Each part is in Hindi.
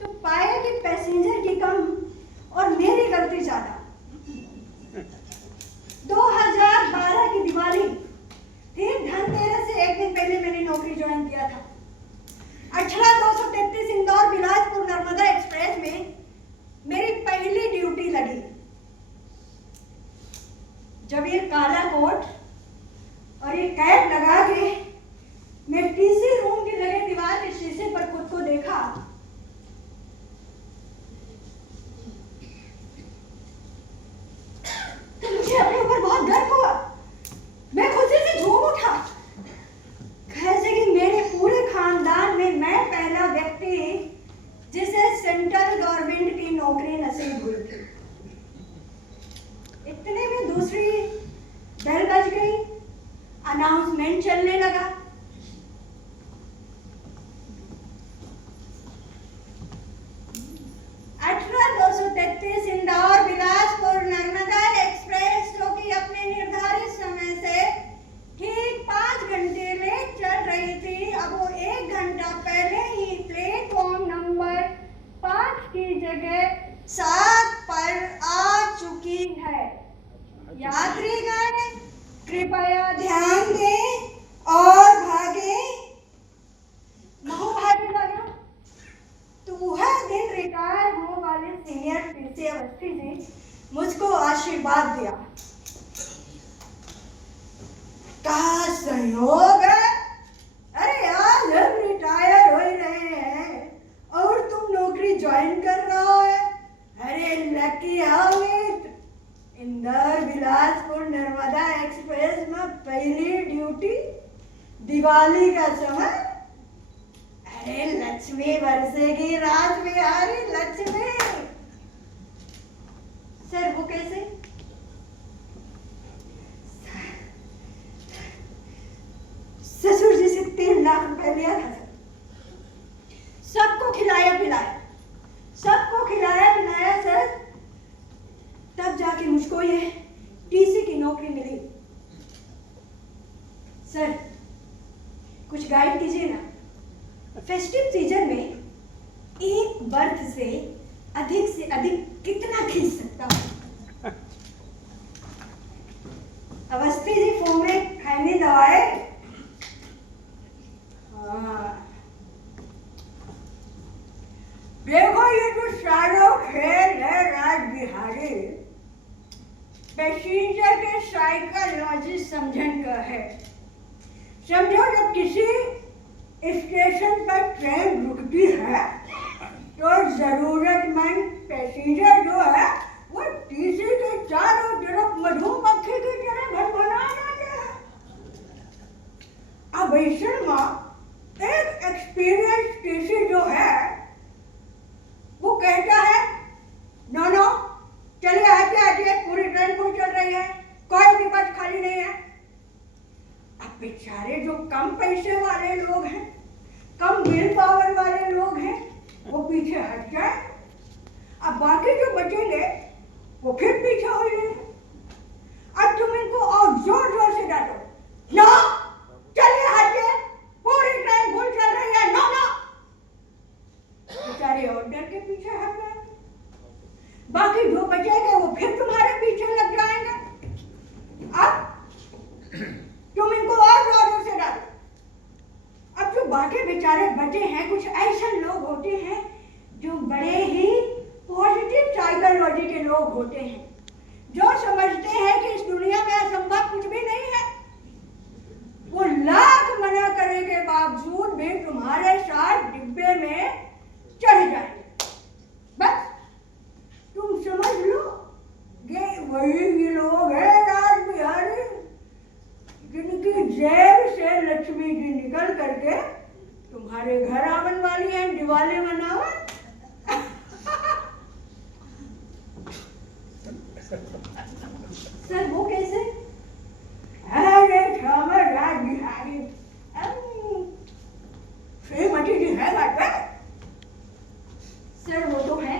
तो पाया कि पैसेंजर की कम और मेरी गलती ज्यादा। 2012 की दिवाली थी, धनतेरस से एक दिन पहले मैंने नौकरी ज्वाइन किया था। 18-233 इंदौर बिलासपुर नर्मदा एक्सप्रेस में मेरी पहली ड्यूटी लगी। जब ये काला कोट और ये कैप लगा के मैं टीसी रूम के लगे दीवार के शीशे पर खुद को देखा, तो मुझे अपने ऊपर बहुत गर्व हुआ। मैं खुशी से झूम उठा, कैसे कि मेरे पूरे खानदान में मैं पहला व्यक्ति जिसे सेंट्रल गवर्नमेंट की नौकरी नसीब हुई थी। इतने में दूसरी बेल बज गई, अनाउंसमेंट चलने लगा। इंदौर बिलासपुर नर्मदा एक्सप्रेस जो कि अपने निर्धारित समय से ठीक 5 घंटे लेट चल रही थी, अब वो 1 घंटा पहले ही प्लेटफॉर्म नंबर 5 की जगह 7 पर आ चुकी है। यात्रीगण कृपया ध्यान दें और भागे। भागे लगा तो वह दिन रिटायर होने वाले सीनियर पीसी अवस्थी ने मुझको आशीर्वाद दिया। कहा संयोग है, अरे आज हम रिटायर हो रहे हैं और तुम नौकरी ज्वाइन कर रहा है। अरे लकी हामिद, इंदौर बिलासपुर नर्मदा एक्सप्रेस में पहली ड्यूटी, दिवाली का समय। अरे लक्ष्मी बरसेगी राज बिहारी लक्ष्मी। सर वो कैसे? ससुर जी से 3 लाख रुपए लिया था सर। सबको खिलाया पिलाया सर, तब जाके मुझको ये टीसी की नौकरी मिली। सर कुछ गाइड कीजिए ना, फेस्टिव सीजन में एक बर्थ से अधिक कितना खींच सकता हूँ? अवस्थी जी फोन में खैनी दवाए। हाँ देखो, ये जो सारो खेल है राज बिहारी, पैसेंजर के साइकोलॉजी समझन का है। समझो जब किसी स्टेशन पर ट्रेन रुकती है तो जरूरतमंद पैसेंजर जो है वो टीसी के चारों तरफ मधुमक्खी की तरह भनभना जाते हैं। अब ऐसे में एक एक्सपीरियंस टीसी जो है वो कहता है, नो चलिए आइए, पूरी ट्रेन फुल चल रही है, कोई भी बस खाली नहीं है। अब बेचारे जो कम पैसे वाले लोग हैं, कम विल पावर वाले लोग हैं, वो पीछे हट जाए। अब बाकी जो बचेंगे वो फिर पीछे हो जाएंगे। अब तुम इनको और जोर जोर से डांटो, नो चलिए हटिए, पूरी ट्रेन फुल चल रही है, नो। बेचारे ऑर्डर के पीछे हट जाएंगे। बाकी जो बचेंगे वो फिर तुम्हारे पीछे लग जाएंगे। अब तुम इनको और जोर से डालो। अब जो बाकी बेचारे बचे हैं, कुछ ऐसे लोग होते हैं जो बड़े ही पॉजिटिव साइकोलॉजी के लोग होते हैं, जो समझते हैं कि इस दुनिया में असंभव कुछ भी नहीं है। वो लाख मना करने के बावजूद भी तुम्हारे साथ डिब्बे में चढ़ जाएंगे। बस तुम समझ लो, ये वही लोग हैं राज बिहारी, जिनकी जेब से लक्ष्मी जी निकल करके तुम्हारे घर आवन वाली है। दिवाली मनाओ। सर वो कैसे? अरे राज बिहारी श्रीमती जी है बात पे। सर वो तो है।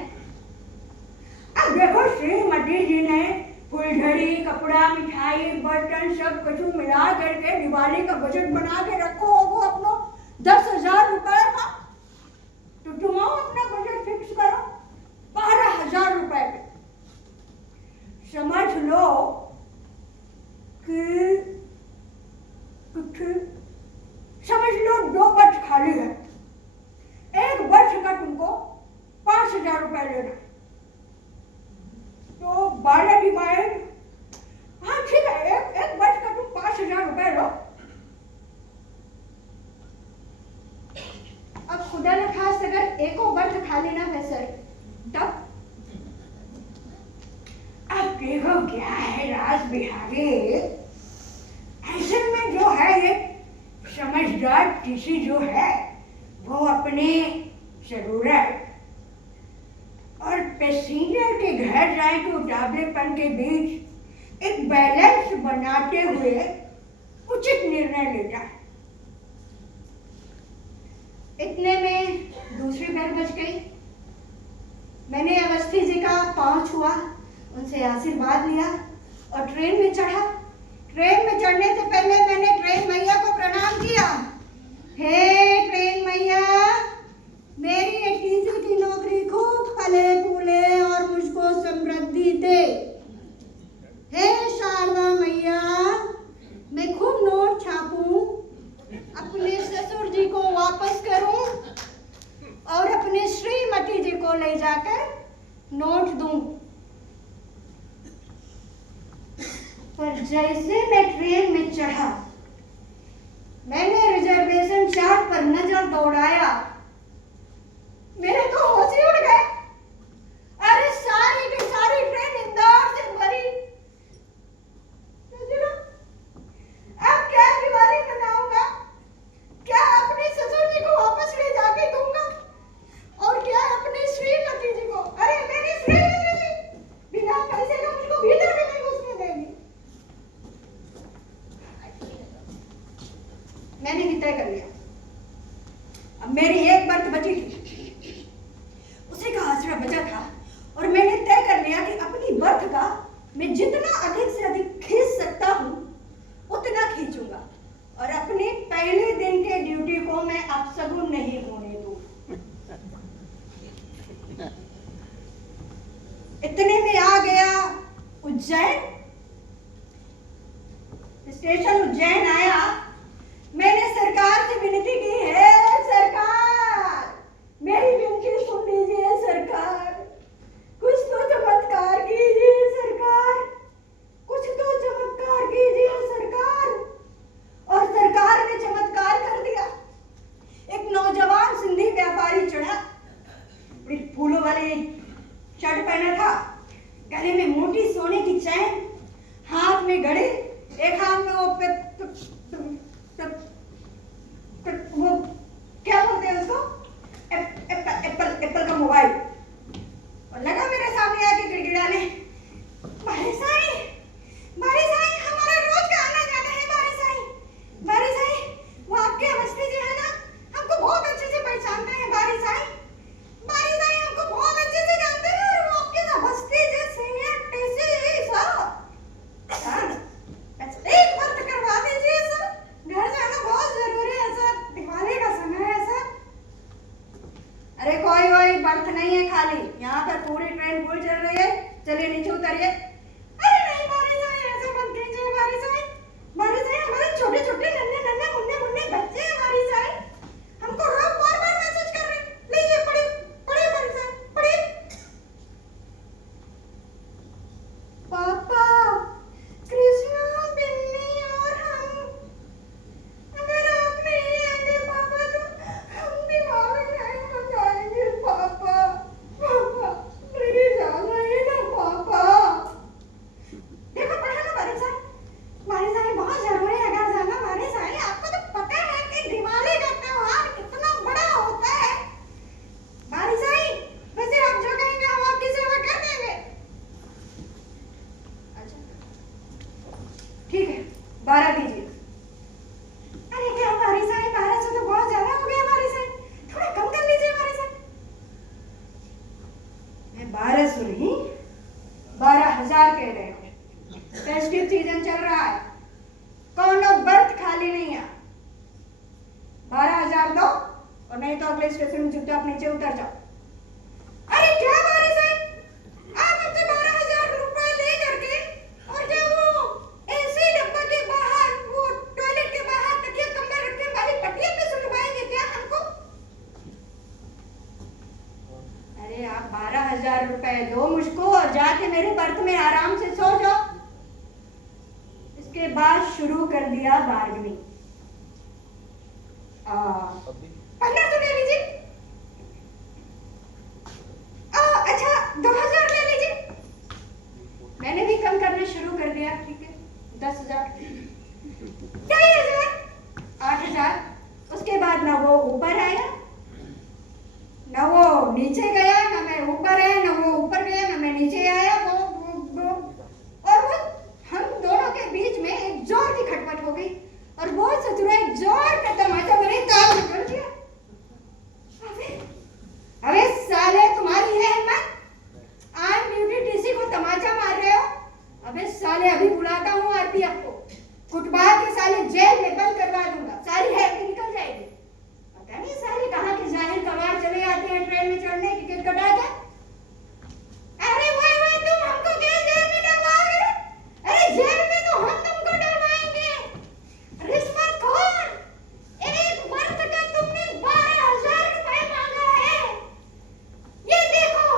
अब देखो, श्रीमती जी ने फुलझड़ी, कपड़ा, मिठाई, बर्तन सब कुछ मिला करके दिवाली का बजट बना के रखो, वो अपना 10,000 रुपए का। तो तुम आओ अपना खुदा न खास अगर एको बर्थ खाली ना है सर, तब अब देखो क्या है राज बिहारी, ऐसे में जो है ये समझदार टीसी जो है वो अपने जरूरत और पैसेंजर के घर जाए के उतावलेपन के बीच एक बैलेंस बनाते हुए उचित निर्णय लेता है। इतने में दूसरी बेल बज गई। मैंने अवस्थी जी का पांव छुआ, उनसे आशीर्वाद लिया और ट्रेन में चढ़ा। ट्रेन में चढ़ने से पहले मैंने ट्रेन मैया को प्रणाम किया। हे ट्रेन मैया, मेरी एक टीचर की नौकरी खूब फले फूले और मुझको समृद्धि दे। हे शारदा मैया, मैं खूब नोट छापूं, अपने ससुर जी को वापस करूं और अपने श्रीमती जी को ले जाकर नोट दूं। पर जैसे मैं ट्रेन में चढ़ा, मैंने रिजर्वेशन चार्ट पर नजर दौड़ाया, मेरे तो होश ही उड़ गए। अरे सारी की सारी ट्रेन इंदौर से भरी। अब क्या दिवाली मनाऊंगा, क्या अपने ससुर जी को वापस ले जाके दूंगा और क्या अपने श्रीमती जी को, अरे मेरी श्रीमती जी बिना पैसे का मुझको भीतर भी नहीं घुसने देगी। मैंने भी तय कर लिया, अब मेरी एक बर्थ बची थी, उसी का आसरा बचा था और मैंने तय कर लिया कि अपनी बर्थ का मैं जितना अधिक से अधिक खींच सकता हूं उतना खींचूंगा और अपने पहले दिन के ड्यूटी को मैं अपशगुन नहीं होने दूं। इतने में आ गया उज्जैन। स्टेशन उज्जैन आया। मैंने सरकार से विनती की, है सरकार, मेरी विनती सुन लीजिए सरकार, कुछ तो चमत्कार कीजिए सरकार, कुछ तो चमत्कार कीजिए सरकार। और सरकार ने चमत्कार कर दिया। एक नौजवान सिंधी व्यापारी चढ़ा, फूलों वाली शर्ट पहना था, गले में मोटी सोने की चैन, हाथ में घड़ी, एक हाथ में वो क्या बोलते हैं उसको, एप्पल का मोबाइल, और लगा मेरे सामने आके गिड़गिड़ाने, बारी साईं, हमारा रोज का आना जाना है बारी साईं, वो आपके अवस्थी जी है ना, हमको बहुत अच्छे से पहचानते हैं बारी साईं, हमको बहुत अच्छे से जानते हैं और वो आपके अवस्थी जी सीनियर टीसी साहब, एक बार करवा दीजिए सर, घर जाना बहुत जरूरी है सर, दिवाली का समय है सर। अरे कोई बर्थ नहीं है खाली, यहाँ पर पूरी ट्रेन फुल चल रही है, चलिए नीचे उतरिए। अरे नहीं बारी साईं, ऐसे मत कीजिए बारी साईं, हमारे छोटे छोटे नन्हे मुन्ने बच्चे हैं बारी साईं, हमको रोज बार मैसेज कर रहे हैं, लीजिए पढ़िए बारी साईं, पढ़िए। पापा, कृष्णा, बिन्नी और हम, अगर आप नहीं आएंगे पापा तो हम बीमार नहीं हो जाएंगे पापा, प्लीज आ जाइए ना पापा। देखो पढ़ा ना बारी साईं, बहुत जरूरी है घर जाना बारी साईं, आपको तो पता है कि दिवाली का त्योहार कितना बड़ा होता है बारी साईं, वैसे आप जो कहेंगे हम आपकी सेवा कर देंगे। अच्छा ठीक है, 12 कीजिए। अरे क्या बारी साईं, 1200 तो बहुत ज्यादा हो गया बारी साईं, थोड़ा कम कर लीजिए बारी साईं। मैं 1200 नहीं 12,000 कह रहे हूँ, फेस्टिव सीजन चल रहा है, कौन बर्थ खाली नहीं है, 12,000 दो और नहीं तो अगले स्टेशन में चुपचाप नीचे उतर जाओ। अरे क्या बारी साईं, आप मुझसे 12,000 रुपए ले करके और क्या वो एसी डब्बा के बाहर, वो टॉयलेट के बाहर तकिया कंबल रखने वाली पटिया पे सुलवाएंगे क्या हमको? अरे आप 12,000 रुपए दो मुझको और जाके मेरे बर्थ में आराम से सो जाओ। इसके बाद शुरू कर दिया बार्गेनिंग। 1500 ले लीजिए, नीचे गया, ना मैं ऊपर है, ना वो ऊपर गया, ना मैं नीचे आया। और वो हम दोनों के बीच में एक जोर की खटपट हो गई और वो ससुरा एक जोर का तमाचा मेरे कान में कर दिया। अबे साले, तुम्हारी है हिम्मत, ऑन ड्यूटी टीसी को तमाचा मार रहे हो? अबे साले, अभी बुलाता हूँ आरपीएफ को, कुटबा के साले जेल में बंद करवा दूंगा, सारी हैक निकल जाएगी। पता नहीं साले कहाँ के जाहिल कबाड़ चले आते हैं ट्रेन में चढ़ने, टिकट कटा के। अरे वो तुम हमको क्या जेल में डलवाओगे? अरे जेल में तो हम तुमको डलवाएंगे। रिश्वतखोर, एक वर्ष का तुमने 12,000 रुपए मांगा है। ये देखो,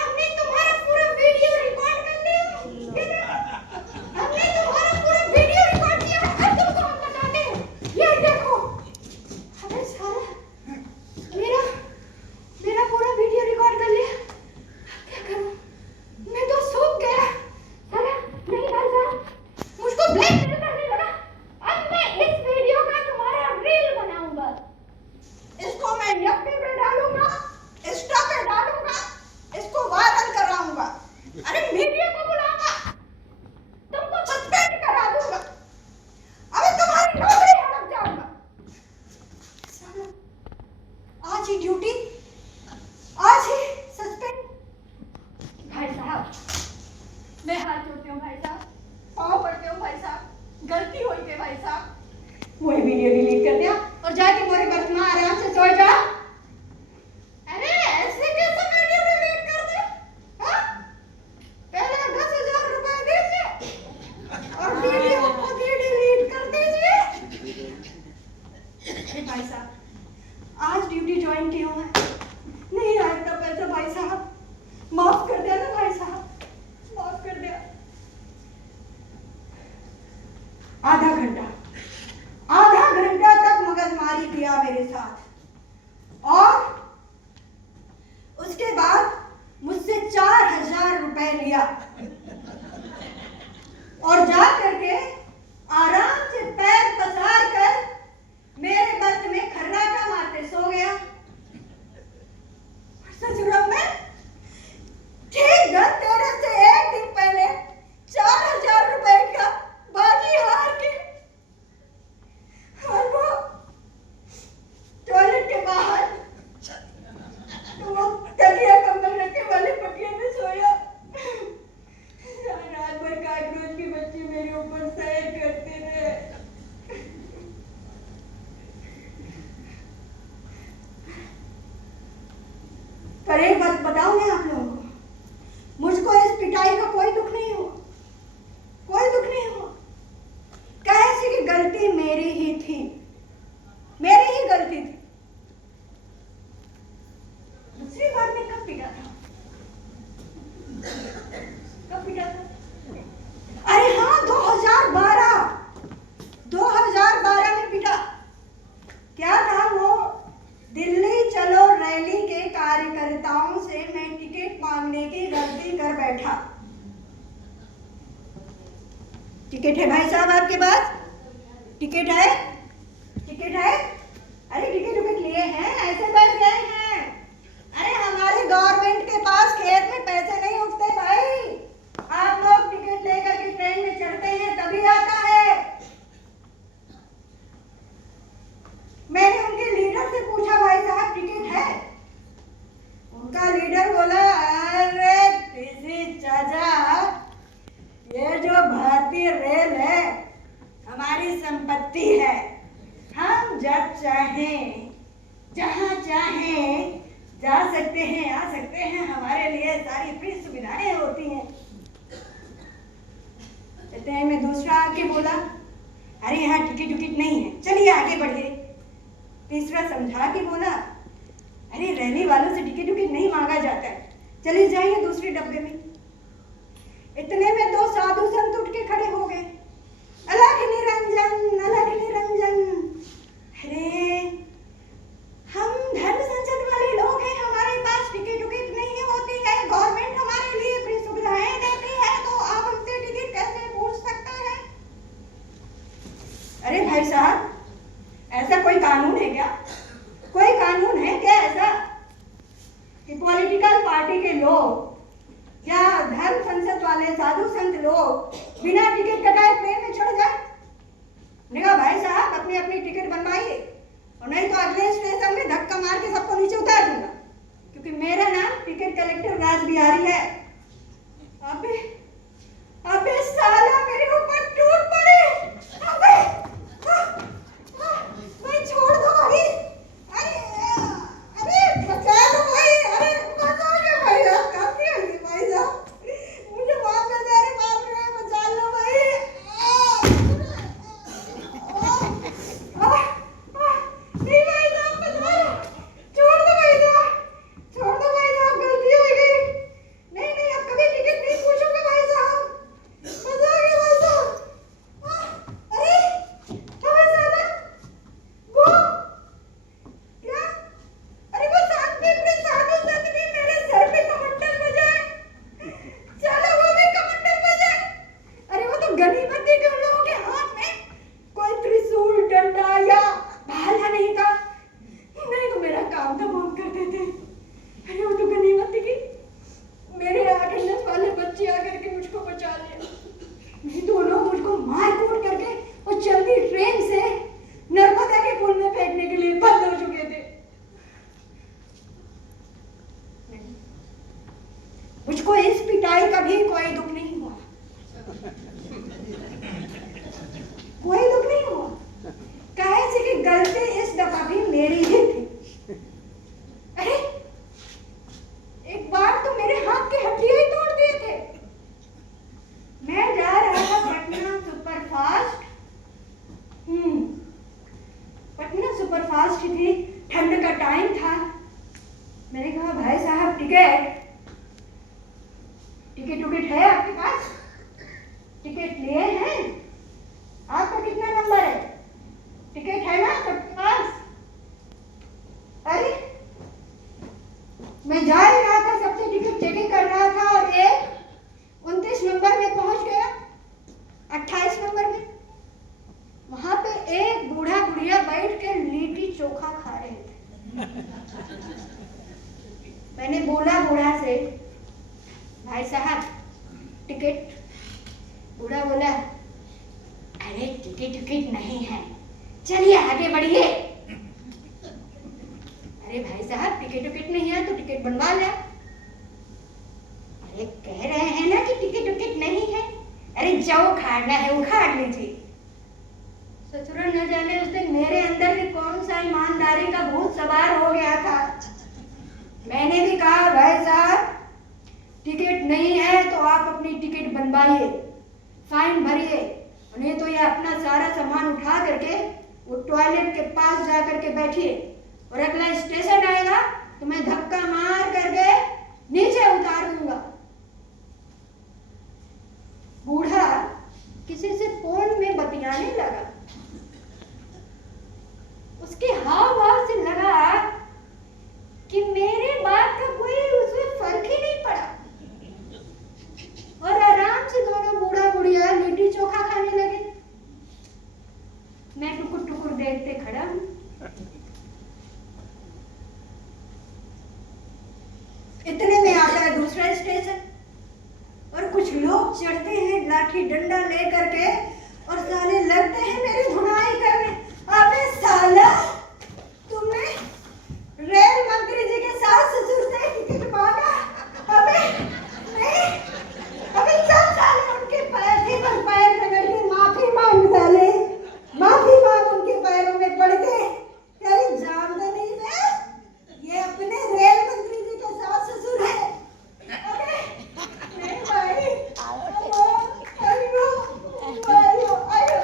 हमने तुम्हारा पूरा वीडियो रिकॉर्ड कर लिया। हमने तुम्हारा पूरा वीडियो रिकॉर्ड किया, अब तुमको हम बताते हैं। ये देखो। अबे साला, मेरा पूरा वीडियो रिकॉर्ड कर लिया, क्या करूं? मैं तो सूख गया। साला, नहीं भाई साहब, मुझको ब्लैकमेल करने लगा। अब मैं इस वीडियो का तुम्हारा रील बनाऊंगा, इसको मैं एफबी पे डालूंगा, इंस्टा पे डालूंगा, इसको वायरल कराऊंगा। अरे मीडिया को बुलाऊंगा, तुमको सस्पेंड करा दूंगा, अबे तुम्हारी नौकरी हड़प जाऊंगा। साला, आज ही ड्यूटी, आज ही सस्पेंड। भाई साहब, मैं हाथ जोड़ती हूँ भाई साहब, पाँव पड़ते हूँ भाई साहब, गलती हुई थी भाई साहब। वही वीडियो डिलीट कर दिया और जाके मोरे बर्थ में आराम से सो जा। अरे ऐसे कैसे वीडियो डिलीट कर दे? हाँ? पहले 10,000 रुपए दीजिए और वीडियो को डिलीट कर दीजिए। भाई साहब, आज ड्यूटी ज्वाइन की हूँ मैं, नहीं आया था पैसा भाई साहब, माफ कर दिया ना भाई साहब, माफ कर दिया। आधा घंटा तक मगजमारी किया मेरे साथ और उसके बाद मुझसे 4,000 रुपए लिया और जा करके आराम से पैर पसार कर मेरे बर्थ में खर्राटा मारते सो गया। ससुराल में ठीक तेरे से एक दिन पहले 4,000 रुपए का बाजी हार के और वो टॉयलेट के बाहर तो वो तकिया कंबल रखे वाले पटिया में सोया। रात भर काकरोच की बच्ची मेरे ऊपर सैर करते रहे। पर एक बात बताऊं मैं आप लोगों को, मुझको इस पिटाई का कोई दुख नहीं हुआ, कोई दुख नहीं हुआ। कैसे की गलती मेरी ही थी, मेरी ही गलती थी। दूसरी बार मैं कब पिटा था? कब पिटा था? अरे हाँ, 2012 में पिटा। क्या था वो? दिल्ली चलो रैली के कार्यकर्ताओं से मैं टिकट मांगने की गलती कर बैठा। टिकट है भाई साहब आपके पास? टिकट है? टिकट है? अरे टिकट लिए हैं, ऐसे बैठ गए हैं। अरे हमारे गवर्नमेंट के पास खेत में पैसे नहीं उगते भाई, आप लोग टिकट लेकर के ट्रेन में चढ़ते हैं तभी आता है। मैंने उनके लीडर से पूछा, भाई साहब टिकट है? उनका लीडर बोला, अरे टीसी चाचा, ये जो भारतीय रेल है हमारी संपत्ति है, हम जब चाहें जहां चाहें जा सकते हैं, आ सकते हैं, हमारे लिए सारी फ्री सुविधाएं होती हैं। इतने में दूसरा आके बोला, अरे यहाँ टिकट नहीं है, चलिए आगे बढ़िए। तीसरा समझा के बोला, अरे रैली वालों से टिकट नहीं मांगा जाता है, चले जाइए दूसरे डब्बे में। इतने में दो साधु संत उठ के खड़े हो गए, अलग निरंजन, अलग निरंजन। अरे हम धर्म संसद वाले लोग हैं, हमारे पास टिकट नहीं होती है, गवर्नमेंट हमारे लिए फ्री सुविधाएं देती है, तो आप हमसे टिकट कैसे पूछ सकते हैं? अरे भाई साहब, ऐसा कोई कानून है क्या? कोई कानून है क्या ऐसा कि हंसी आ रही है। अबे अबे साला मेरे ऊपर टूट पड़े। अबे भाई छोड़ दो भाई। अरे अरे बचा लो भाई। अरे बचाओगे भाई साहब, काफी हंसी भाई साहब, मुझे माफ कर दे। अरे बाप रे बचा लो भाई। नहीं भाई साहब बचा लो, छोड़ दो भाई साहब, छोड़ दो भाई साहब, गलती हो गई। नहीं नहीं अब कभी टिकट नहीं पूछूंगा भाई साहब, बचाओगे भाई साहब। अरे अबे साला वो क्या, अरे वो साथ में अपने साधु संत भी मेरे सर पे कमंडल बजाए। चलो वो भी कमंडल बजाए। अरे वो तो गनीमत थी कि उन लोगों के हाथ में कोई त्रिशूल डंडा या भाला नहीं था, नहीं तो मेरा काम तमाम कर देते। अरे वो तो गनीमत थी कि मेरे अटेंडेंस वाले बच्चे आकर के मुझको बचा लिया, नहीं तो वो लोग मुझको मार कूट करके और चलती ट्रेन से नर्मदा के पुल में फेंकने के लिए बंद हो चुके थे। मुझको इस पिटाई का भी कोई दुख नहीं हुआ, कोई दुख नहीं हुआ। कहे से कि गलती इस दफा भी मेरी ही थी। अरे एक बार तो मेरे हाथ की हड्डियां ही तोड़ दिए थे। मैं जा रहा था पटना सुपरफास्ट, पटना सुपरफास्ट थी, ठंड का टाइम था। मैंने कहा भाई साहब टिकट टिकट है आपके पास? टिकट लिए हैं? आपका कितना नंबर है? टिकट है ना आपके पास? अरे मैं जा ही रहा था, सबसे टिकट चेकिंग कर रहा था और ये 29 नंबर में पहुंच गया, 28 नंबर में। वहां पे एक बूढ़ा बुढ़िया बैठ के लिट्टी चोखा खा रहे थे। मैंने बोला बूढ़ा से भाई साहब टिकट? बूढ़ा बोला अरे टिकट नहीं है, चलिए आगे बढ़िए। अरे भाई साहब टिकट नहीं है तो टिकट बनवा ले। अरे कह रहे हैं ना कि टिकट नहीं है। अरे जो उखाड़ना है उखाड़ लीजिए। ससुर न जाने उस दिन मेरे अंदर भी कौन सा ईमानदारी का भूत सवार हो गया था। मैंने भी कहा भाई साहब टिकट नहीं है तो आप अपनी टिकट बनवाइए, फाइन भरिए, नहीं तो ये अपना सारा सामान उठा करके वो टॉयलेट के पास जा करके बैठिए और अगला स्टेशन आएगा तो मैं धक्का मार करके नीचे उतार दूंगा। बूढ़ा किसी से फोन में बतियाने लगा, उसके हाव भाव से लगा कि मेरे बात का कोई उसमें फर्क ही नहीं पड़ा और आराम से दोनों बूढ़ा बुढ़िया लिट्टी चोखा खाने लगे। मैं टुकुर टुकुर देखते खड़ा हूं। इतने में आता है दूसरा स्टेशन और कुछ लोग चढ़ते हैं लाठी डंडा लेकर के और साले लगते हैं मेरी धुनाई करने। अबे साला तुमने रेल मंत्री जी के सास ससुर से टिकट मांगा? अबे नहीं, अबे सब साले उनके पैर पर पैर रगड़ के माफी मांग, साले माफी मांग उनके पैरों में पड़ गए। अरे जानते नहीं मैं, ये अपने रेल मंत्री जी के सास ससुर है। अबे नहीं भाई, आयो आयो आयो।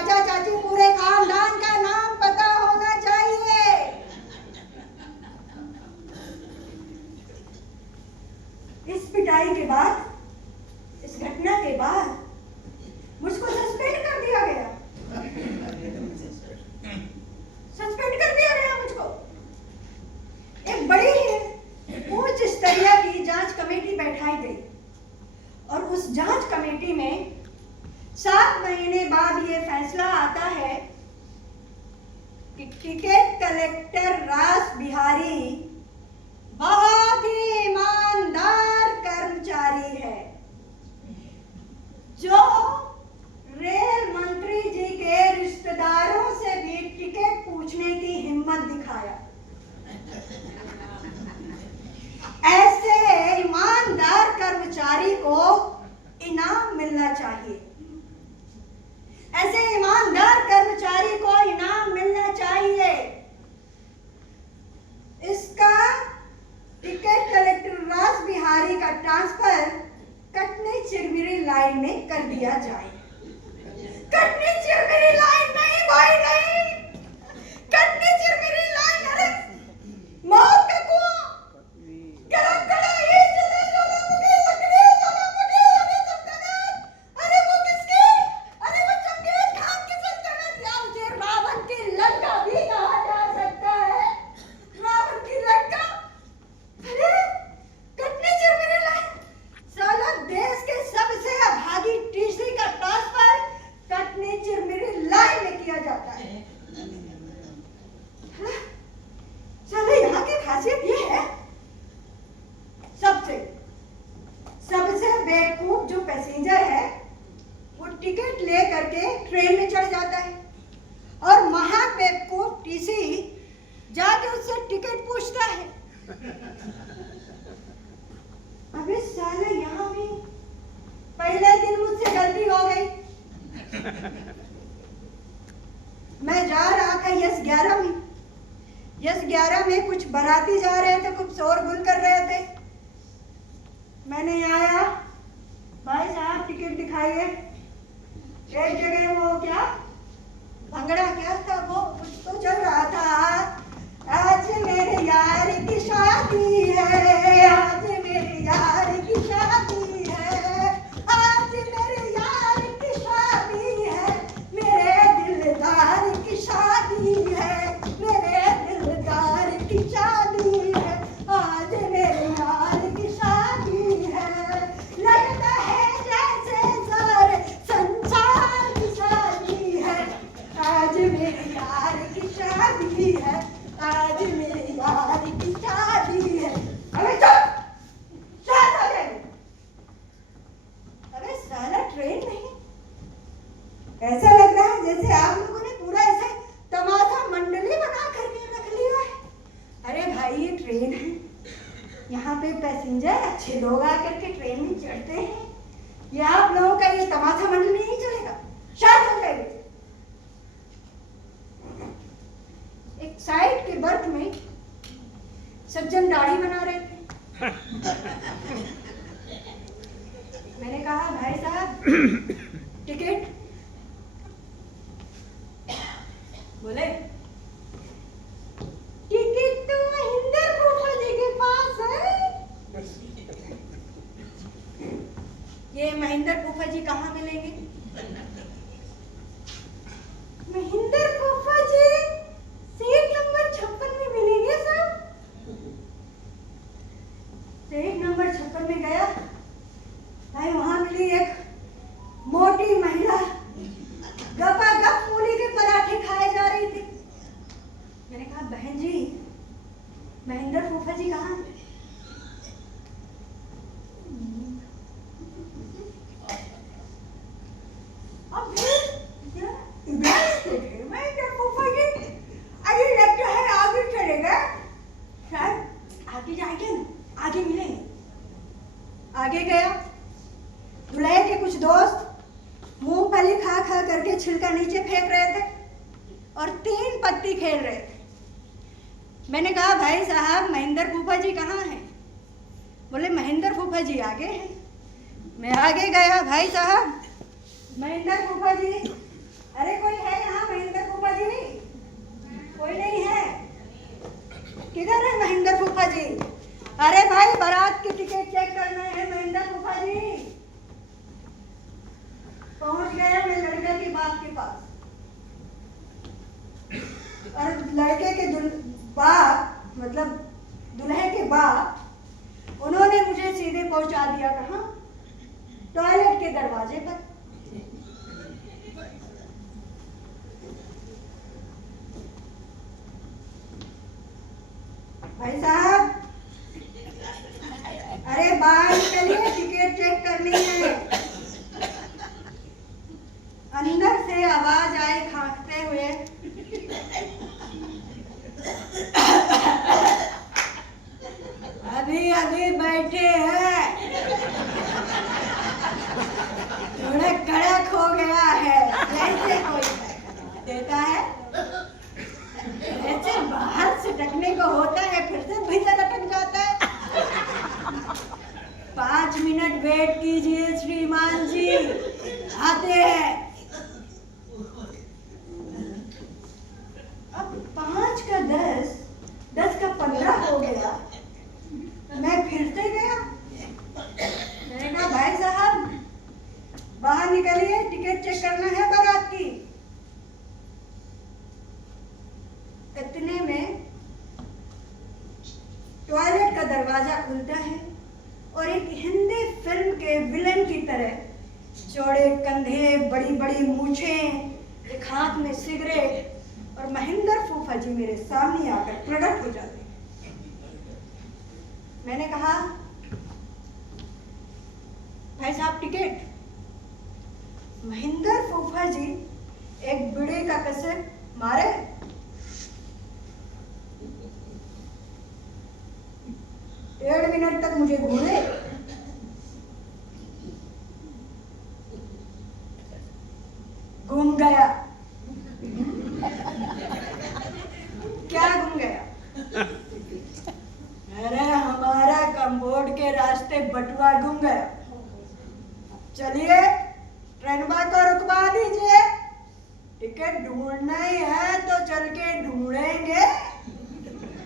चाचा चाची पूरे खानदान का नाम पता होना चाहिए। इस पिटाई के बाद, इस घटना के बाद मुझको सस्पेंड कर दिया गया। सस्पेंड कर दिया गया मुझको। एक बड़ी उच्च स्तरीय की जांच कमेटी बैठाई गई और उस जांच कमेटी में 7 महीने बाद ये फैसला आता है कि टिकट कलेक्टर रास बिहारी बहुत ही ईमानदार कर्मचारी है, जो रेल मंत्री जी के रिश्तेदारों से भी टिकट पूछने की हिम्मत दिखाया। ऐसे ईमानदार कर्मचारी को इनाम मिलना चाहिए। ऐसे ईमानदार कर्मचारी को इनाम मिलना चाहिए। इसका टिकट कलेक्टर रास बिहारी का ट्रांसफर कटनी चिरमिरी लाइन में कर दिया जाए। कटनी चिरमिरी लाइन नहीं भाई, नहीं। कटनी चिरमिरी लाइन, अरे मौत का कुआं, गरम कढ़ाई जले जले मुझे लकड़ी जले मुझे, अरे सल्तनत, अरे वो किसकी, अरे वो चंगेज खान की सल्तनत, या उसे रावण की लंका भी कहा जा सकता है। रावण की लंका, अरे कटनी चिरमिरी लाइन, साला देश के सबसे अभागी टीसी का ट्रांसफर कटनी चिरमिरी लाइन में किया जाता है। चलो यहाँ की खासियत ये है, सबसे बेवकूफ जो पैसेंजर है वो टिकट ले करके ट्रेन में चढ़ जाता है और महा बेवकूफ टीसी जाके उससे टिकट पूछता है। अबे साला यहाँ भी पहले दिन मुझसे गलती हो गई। मैं जा रहा था यस 11 में। यस 11 में कुछ बाराती जा रहे थे, कुछ शोरगुल कर रहे थे। मैंने आया, भाई साहब टिकट दिखाइए। एक जगह वो क्या भंगड़ा क्या था, वो कुछ तो चल रहा था। आज मेरे यार की शादी है, आज मेरे यार की शादी है, आज मेरे यार की शादी है, मेरे दिलदार की शादी है, मेरे दिलदार की शादी है, आज मेरे यार की शादी है। लगता है जैसे सारे संसार की शादी है, आज मेरे यार की शादी है, आज मेरे यार की शादी है। अबे चुप, शांत हो जाइए। अबे साला ट्रेन नहीं, ऐसा लग रहा है जैसे आप लोगों ने पूरा ऐसे तमाशा मंडली बना करके रख लिया है। अरे भाई ये ट्रेन है, यहाँ पे पैसेंजर अच्छे लोग आकर के ट्रेन में चढ़ते हैं। ये आप लोगों का ये तमाशा मंडली नहीं चलेगा, शांत हो जाइए। एक साइड के बर्थ में सज्जन दाढ़ी बना रहे थे। मैंने कहा भाई साहब टिकट, बोले टिकट तो महेंद्र फूफा जी के पास है। ये महेंद्र फूफा जी कहाँ मिलेंगे? महेंद्र फूफा जी सीट नंबर 56 में मिलेंगे सर। सीट नंबर 56 में गया भाई, वहां मिली एक मोटी महिला, गपागप मूली के पराठे खाए जा रही थी। मैंने कहा बहन जी महेंद्र फूफा जी कहाँ हैं? अब महेंद्र फूफा जी, अरे लगता है आगे चलेगा, शायद आगे जाएंगे ना, आगे मिलेंगे। आगे गया, दूल्हे के कुछ दोस्त मूंगफली खा खा करके छिलका नीचे फेंक रहे थे और 3 पत्ती खेल रहे थे। मैंने कहा भाई साहब महेंद्र फूफा जी कहाँ हैं? बोले महेंद्र फूफा जी आगे हैं। मैं आगे गया, भाई साहब महेंद्र फूफा जी अरे कोई है यहाँ महेंद्र फूफा जी? कोई नहीं है। किधर है महेंद्र फूफा जी? अरे भाई बारात की टिकट चेक करना है महेंद्र फूफा जी। पहुंच गया मैं लड़के के बाप के पास। और लड़के के बाप मतलब दुल्हे के बाप उन्होंने मुझे सीधे पहुंचा दिया कहाँ? टॉयलेट के दरवाजे पर। भाई साहब अरे बाहर निकलिए, टिकट चेक करनी है। अंदर से आवाज आई खांसते हुए, अभी अभी बैठे हैं, थोड़ा कड़क हो गया है। जैसे कोई देता है ऐसे बाहर से टकने को होता है, फिर से भीतर अटक जाता है। 5 मिनट वेट कीजिए श्रीमान जी, आते हैं। अब 5 का 10, 10 का 15 हो गया। मैं फिर से गया, मैंने कहा भाई साहब बाहर निकलिए, टिकट चेक करना है बारात की। इतने में टॉयलेट का दरवाजा खुलता है और एक हिंदी फिल्म के विलन की तरह चौड़े कंधे, बड़ी बड़ी मूछें, एक हाथ में सिगरेट और महेंद्र फूफा जी मेरे सामने आकर प्रकट हो जाते। मैंने कहा भाई साहब टिकट। महेंद्र फूफा जी एक बीड़ी का कसर मारे, 1.5 मिनट तक मुझे घूरे, घूम गया। क्या घूम गया? अरे हमारा कम्बोर्ड के रास्ते बटुआ घूम गया। चलिए ट्रेनवा को रुकवा दीजिए, टिकट ढूंढना ही है तो चल के ढूंढेंगे,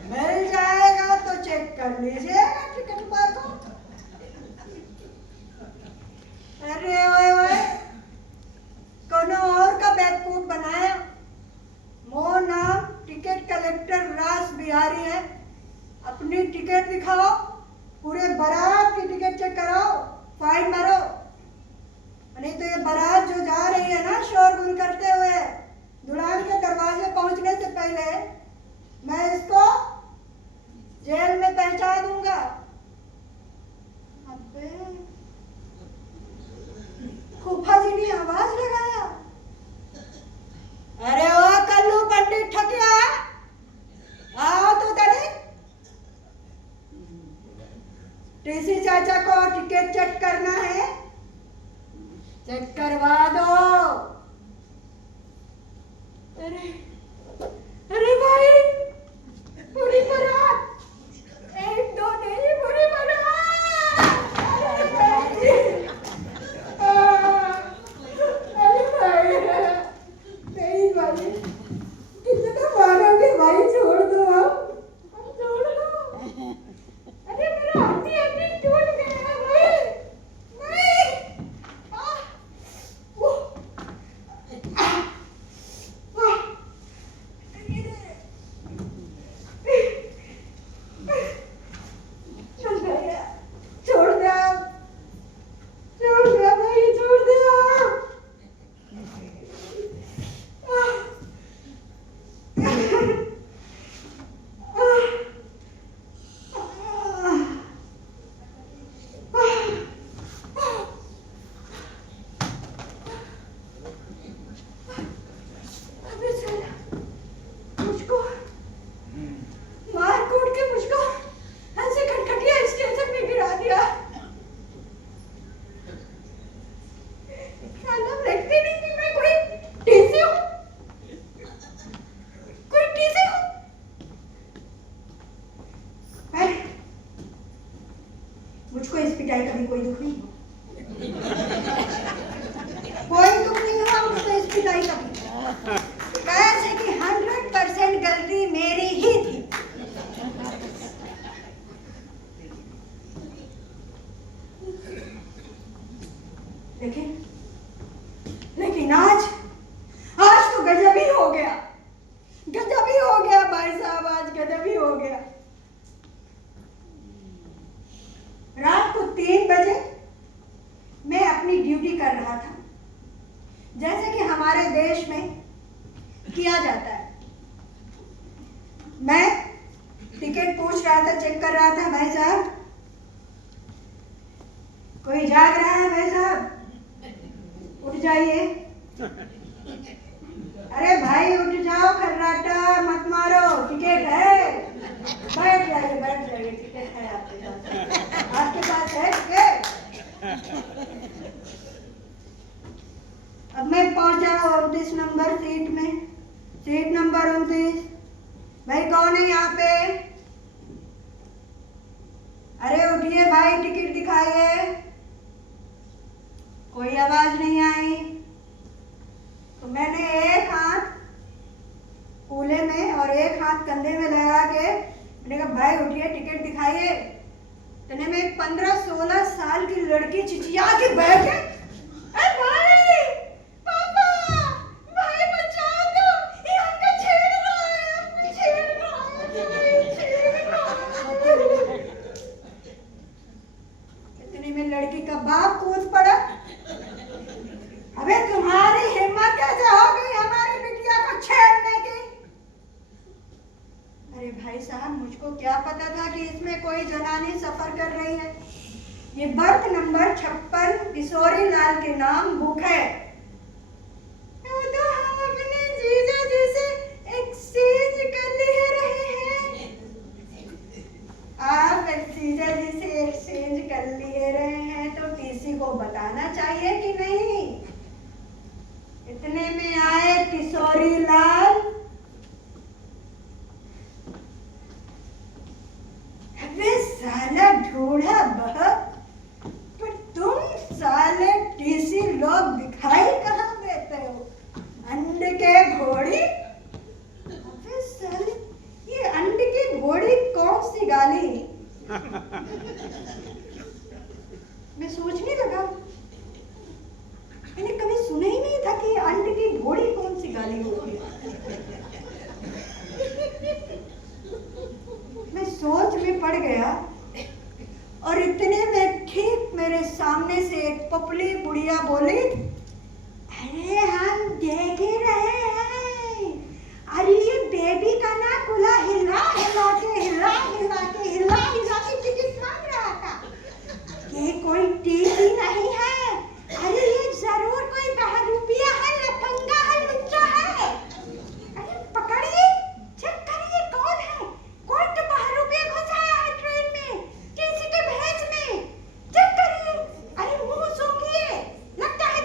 मिल जाएगा तो चेक कर लीजिएगा टिकट पर को। अरे ओए ओए, कोनो और का बैकूट बनाया। मोर नाम टिकट कलेक्टर रास बिहारी है। अपनी टिकट दिखाओ, पूरे बारात की टिकट चेक कराओ, फाइन मारो। नहीं तो ये बारात जो जा रही है ना शोरगुल करते हुए, दुल्हन के दरवाजे पहुंचने से पहले मैं इसको जेल में पहुंचा दूंगा। अबे फूफा जी ने आवाज लगाया, अरे ओ कल्लू पंडित ठकिया, आओ तो तेरे टीसी चाचा को टिकट चेक करना है, चेक करवा दो। अरे अरे भाई पूरी बारात, 1-2 नहीं पूरी बारात। अरे भाई नहीं भाई, कितना मारोगे भाई, छोड़ दो आप, छोड़ दो। अरे मेरा हड्डी हड्डी टूट गया है भाई, नहीं। छोड़ दो भाई, छोड़ दो। मुझको मार कूट के मुझको ऐसे खटखटिया स्टेशन में गिरा दिया। साला देखते नहीं कि मैं कोई टीसी हूँ, कोई टीसी हूँ। मुझको इस पिटाई का भी कोई दुख नहीं, कोई दुख नहीं हुआ मुझको इस पिटाई का भी। किया जाता है। मैं टिकट पूछ रहा था, चेक कर रहा था। भाई साहब, कोई जाग रहा है? भाई साहब उठ जाइए। अरे भाई उठ जाओ, खर्राटा मत मारो, टिकट है। बैठ जाइए, टिकट है आपके पास है टिकट। अब मैं पहुंचा 29 नंबर सीट में, सीट नंबर 29। भाई कौन है यहाँ पे? अरे उठिए भाई, टिकट दिखाइए। कोई आवाज नहीं आई। तो मैंने एक हाथ कूले में और एक हाथ कंधे में लगा के मैंने कहा भाई उठिए, टिकट दिखाइए। इतने में एक 15-16 साल की लड़की चिचिया के बैठ गई, भाई पापा, भाई बचा दो, ये हमको छेड़ रहा है, हमको छेड़ रहा है। इतने में लड़की का बाप कूद पड़ा। अबे तुम्हारी हिम्मत कैसे हो गई हमारी बिटिया को छेड़ने की? अरे भाई साहब, मुझको क्या पता था कि इसमें कोई जनानी सफर कर रही है। ये बर्थ नंबर 56 किशोरी लाल के नाम बुक है। वो तो हम अपने जीजा जी से एक्सचेंज कर ले रहे हैं। आप जीजा जी से एक्सचेंज कर लिए रहे हैं तो टीसी को बताना चाहिए कि नहीं? इतने में आए किशोरी लाल। अबे साला ढूढ़ा बहक, पर तुम साले टीसी लोग दिखाई कहाँ देते हो? अंडे के घोड़ी। अबे साले, ये अंडे की घोड़ी कौन सी गाली? मैं सोचने लगा, मैंने कभी सुना ही नहीं था कि अंडे की घोड़ी कौन सी गाली होती है। मैं सोच में पड़ गया और इतने में ठीक मेरे सामने से एक पपली बुढ़िया बोली, अरे हम देख ही रहे हैं, अरे ये बेबी का ना कुला हिला हिला के टिकट मांग रहा था। ये कोई टीसी नहीं है, अरे ये जरूर कोई बहरूपिया है, लफंगा है, लुच्चा है। अरे पकड़िए, चेक करिए कौन है। कोई तो बहरूपिया घुस आया है ट्रेन में, टीसी के भेष में। चेक करिए, अरे मुंह सूंघिए, लगता है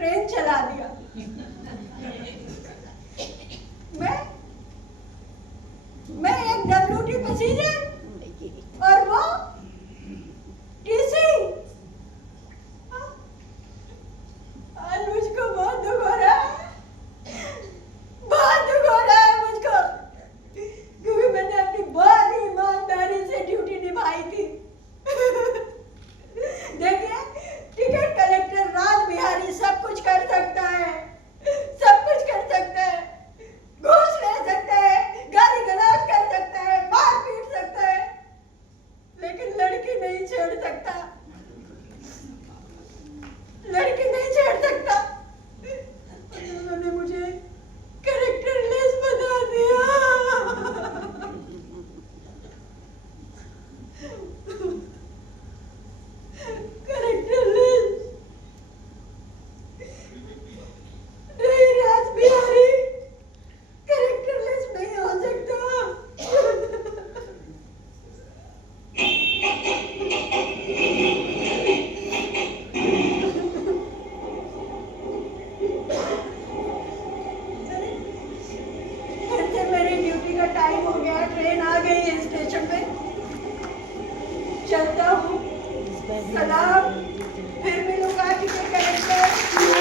ट्रेन चला दिया। मैं एक डब्ल्यूटी पैसेंजर और वो टीसी। आज मुझको बहुत दुख हो रहा है, बहुत दुख हो रहा है मुझको, क्योंकि मैंने अपनी बहुत ही ईमानदारी से ड्यूटी निभाई थी। देखिए, टिकट कलेक्टर राज बिहारी सब कुछ कर सकता है, सब कुछ कर सकता है, घूस ले सकता है, गाली गलौज कर सकता है, मार पीट सकता है, लेकिन लड़की नहीं छेड़ सकता, लड़की नहीं छेड़ सकता। उन्होंने मुझे कैरेक्टरलेस बना दिया। कैरेक्टरलेस नहीं, राज बिहारी कैरेक्टरलेस नहीं हो सकता। फिर से मेरी ड्यूटी का टाइम हो गया, ट्रेन आ गई है स्टेशन पे, चलता हूँ। सलाम, फिर मिलूंगा टिकट कलेक्टर।